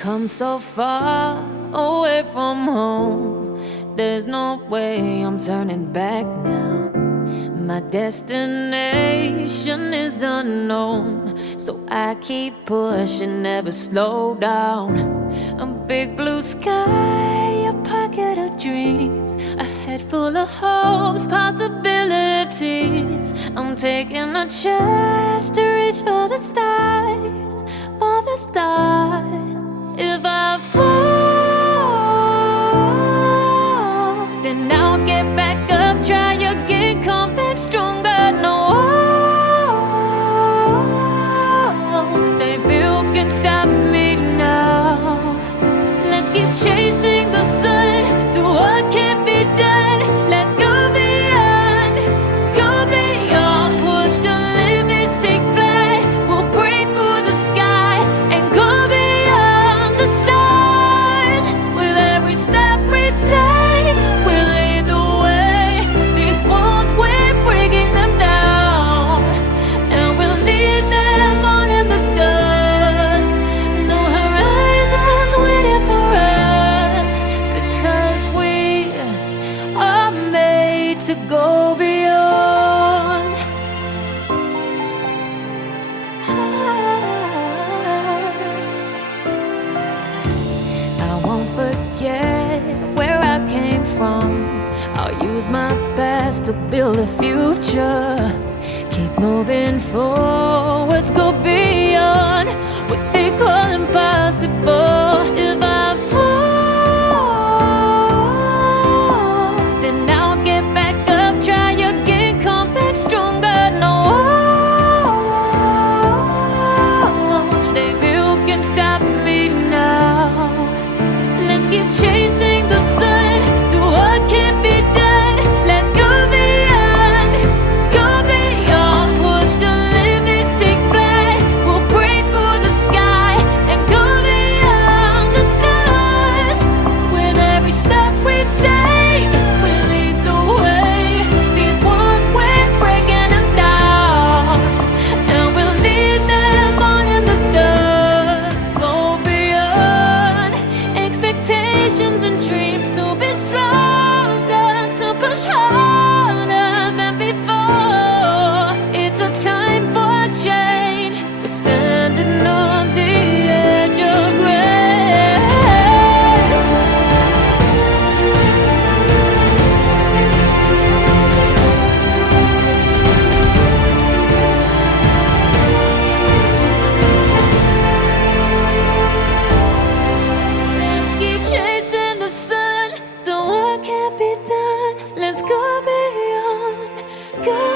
come so far away from home. There's no way I'm turning back now. My destination is unknown, so I keep pushing, never slow down. A big blue sky, a pocket of dreams, a head full of hopes, possibilities. I'm taking a chance to reach for the stars, for the stars. If I fall, then I'll get back up, try again, come back stronger. No walls they built can stop me now. Let's keep chasing the sun, do what can't be done. Let's go beyond, push the limits, take flight. We'll break through the sky and go beyond the stars. With every step we take, we'll lead the way. These walls, we're breaking them down, and we'll leave them all in the dust. No horizons waiting for us, because we are made to go beyond. I won't forget where I came from. I'll use my best to build a future. Keep moving forwards, go beyond what they call impossible. If I fall, then I'll get back up, try again, come back stronger. No walls they built can stop me now. Let's keep chasing the sun, do what can't be done. Let's go beyond, push the limits, take flight. We'll break through the sky and go beyond the stars. With every step we take, we lead the way. These walls, we're breaking them down, and we'll leave them all in the dust. Go beyond expectations and dreams, to be stronger, to push harder than before. It's a time for change. We're standing on the edge of grace. Let's keep chasing the sun, do what can't be done. Let's go beyond, go